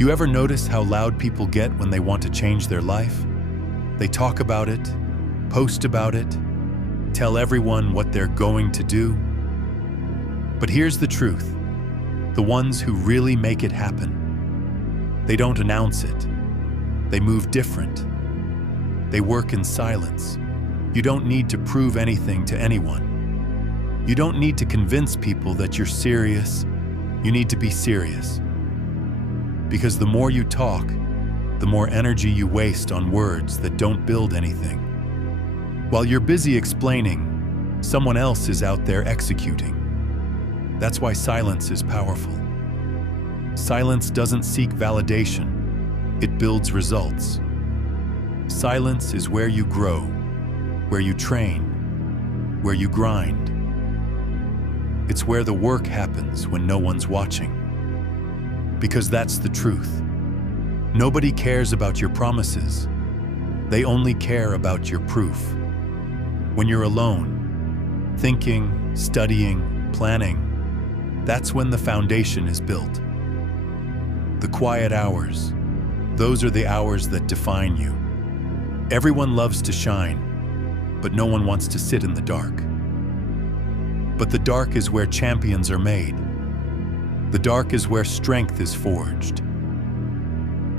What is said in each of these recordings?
You ever notice how loud people get when they want to change their life? They talk about it, post about it, tell everyone what they're going to do. But here's the truth. The ones who really make it happen, they don't announce it. They move different. They work in silence. You don't need to prove anything to anyone. You don't need to convince people that you're serious. You need to be serious. Because the more you talk, the more energy you waste on words that don't build anything. While you're busy explaining, someone else is out there executing. That's why silence is powerful. Silence doesn't seek validation. It builds results. Silence is where you grow, where you train, where you grind. It's where the work happens when no one's watching. Because that's the truth. Nobody cares about your promises. They only care about your proof. When you're alone, thinking, studying, planning, that's when the foundation is built. The quiet hours, those are the hours that define you. Everyone loves to shine, but no one wants to sit in the dark. But the dark is where champions are made. The dark is where strength is forged.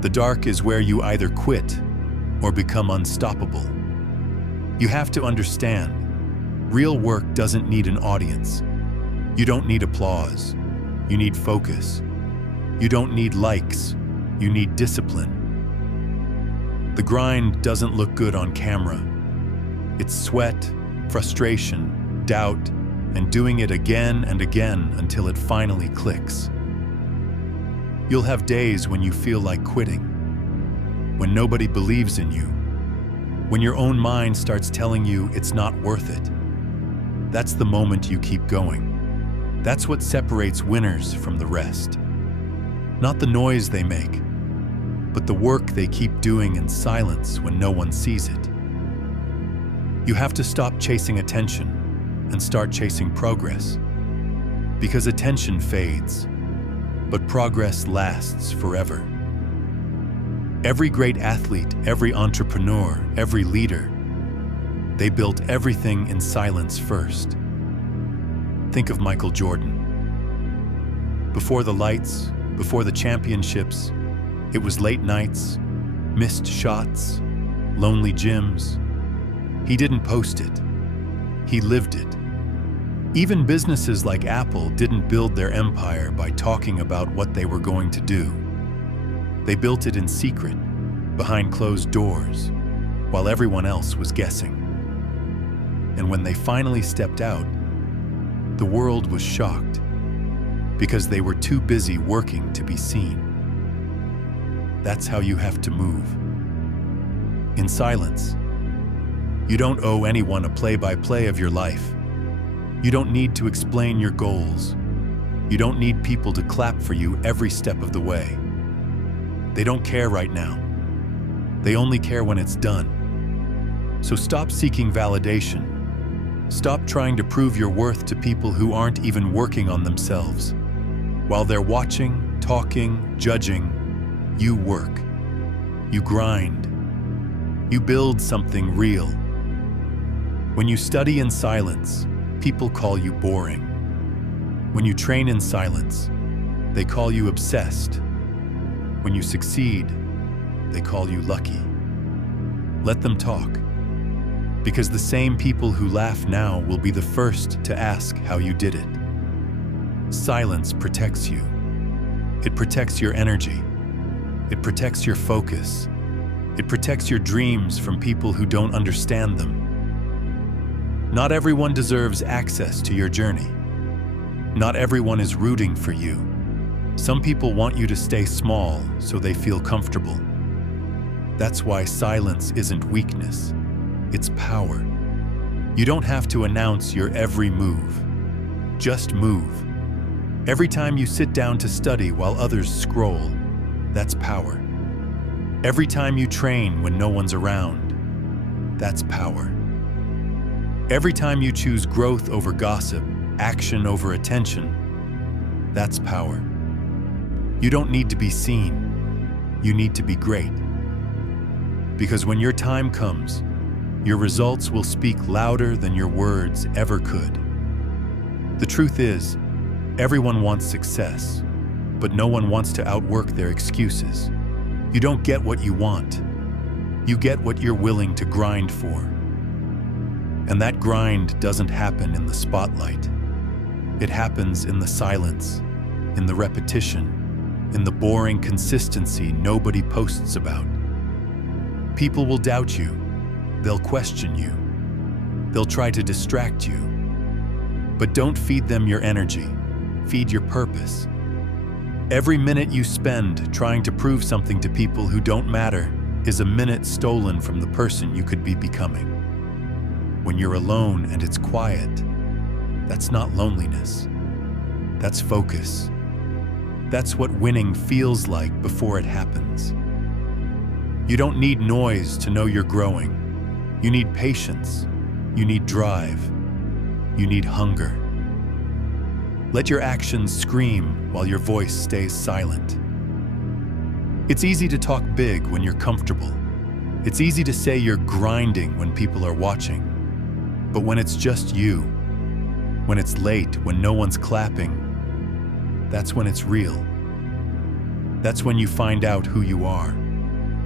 The dark is where you either quit or become unstoppable. You have to understand, real work doesn't need an audience. You don't need applause. You need focus. You don't need likes. You need discipline. The grind doesn't look good on camera. It's sweat, frustration, doubt, and doing it again and again until it finally clicks. You'll have days when you feel like quitting, when nobody believes in you, when your own mind starts telling you it's not worth it. That's the moment you keep going. That's what separates winners from the rest. Not the noise they make, but the work they keep doing in silence when no one sees it. You have to stop chasing attention and start chasing progress. Because attention fades, but progress lasts forever. Every great athlete, every entrepreneur, every leader, they built everything in silence first. Think of Michael Jordan. Before the lights, before the championships, it was late nights, missed shots, lonely gyms. He didn't post it. He lived it. Even businesses like Apple didn't build their empire by talking about what they were going to do. They built it in secret, behind closed doors, while everyone else was guessing. And when they finally stepped out, the world was shocked because they were too busy working to be seen. That's how you have to move. In silence. You don't owe anyone a play-by-play of your life. You don't need to explain your goals. You don't need people to clap for you every step of the way. They don't care right now. They only care when it's done. So stop seeking validation. Stop trying to prove your worth to people who aren't even working on themselves. While they're watching, talking, judging, you work. You grind. You build something real. When you study in silence, people call you boring. When you train in silence, they call you obsessed. When you succeed, they call you lucky. Let them talk. Because the same people who laugh now will be the first to ask how you did it. Silence protects you. It protects your energy. It protects your focus. It protects your dreams from people who don't understand them. Not everyone deserves access to your journey. Not everyone is rooting for you. Some people want you to stay small so they feel comfortable. That's why silence isn't weakness. It's power. You don't have to announce your every move. Just move. Every time you sit down to study while others scroll, that's power. Every time you train when no one's around, that's power. Every time you choose growth over gossip, action over attention, that's power. You don't need to be seen. you need to be great. Because when your time comes, your results will speak louder than your words ever could. The truth is, everyone wants success, but no one wants to outwork their excuses. You don't get what you want. You get what you're willing to grind for. And that grind doesn't happen in the spotlight. It happens in the silence, in the repetition, in the boring consistency nobody posts about. People will doubt you. They'll question you. They'll try to distract you. But don't feed them your energy. Feed your purpose. Every minute you spend trying to prove something to people who don't matter is a minute stolen from the person you could be becoming. When you're alone and it's quiet, that's not loneliness. That's focus. That's what winning feels like before it happens. You don't need noise to know you're growing. You need patience. You need drive. You need hunger. Let your actions scream while your voice stays silent. It's easy to talk big when you're comfortable. It's easy to say you're grinding when people are watching. But when it's just you, when it's late, when no one's clapping, that's when it's real. That's when you find out who you are.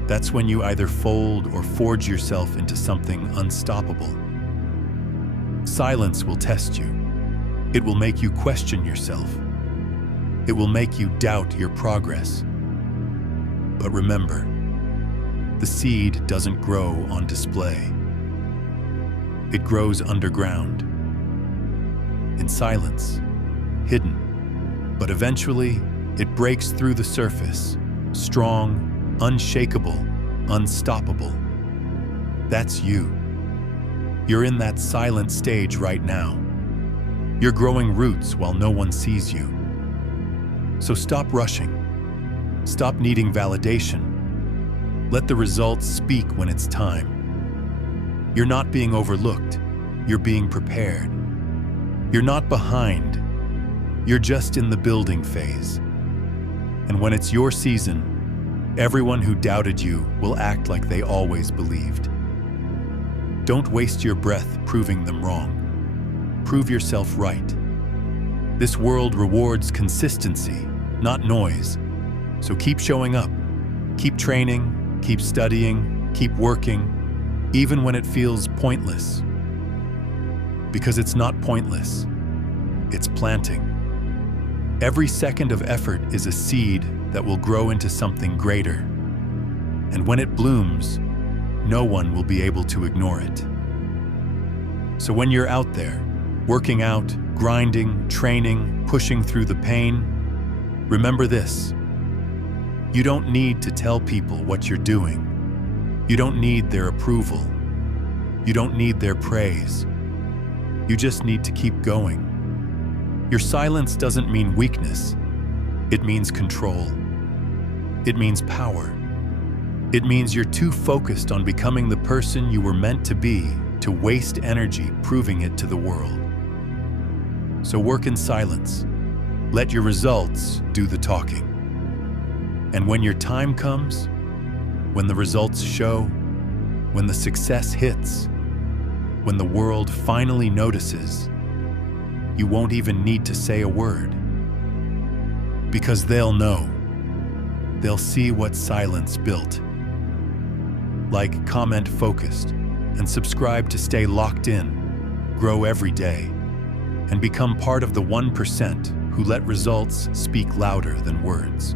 That's when you either fold or forge yourself into something unstoppable. Silence will test you. It will make you question yourself. It will make you doubt your progress. But remember, the seed doesn't grow on display. It grows underground, in silence, hidden. But eventually, it breaks through the surface, strong, unshakable, unstoppable. That's you. You're in that silent stage right now. You're growing roots while no one sees you. So stop rushing. Stop needing validation. Let the results speak when it's time. You're not being overlooked. You're being prepared. You're not behind. You're just in the building phase. And when it's your season, everyone who doubted you will act like they always believed. Don't waste your breath proving them wrong. Prove yourself right. This world rewards consistency, not noise. So keep showing up. Keep training, keep studying, keep working, even when it feels pointless. Because it's not pointless. It's planting. Every second of effort is a seed that will grow into something greater. And when it blooms, no one will be able to ignore it. So when you're out there, working out, grinding, training, pushing through the pain, remember this. You don't need to tell people what you're doing. You don't need their approval. You don't need their praise. You just need to keep going. Your silence doesn't mean weakness. It means control. It means power. It means you're too focused on becoming the person you were meant to be to waste energy proving it to the world. So work in silence. Let your results do the talking. And when your time comes, when the results show, when the success hits, when the world finally notices, you won't even need to say a word. Because they'll know. They'll see what silence built. Like, comment focused, and subscribe to stay locked in, grow every day, and become part of the 1% who let results speak louder than words.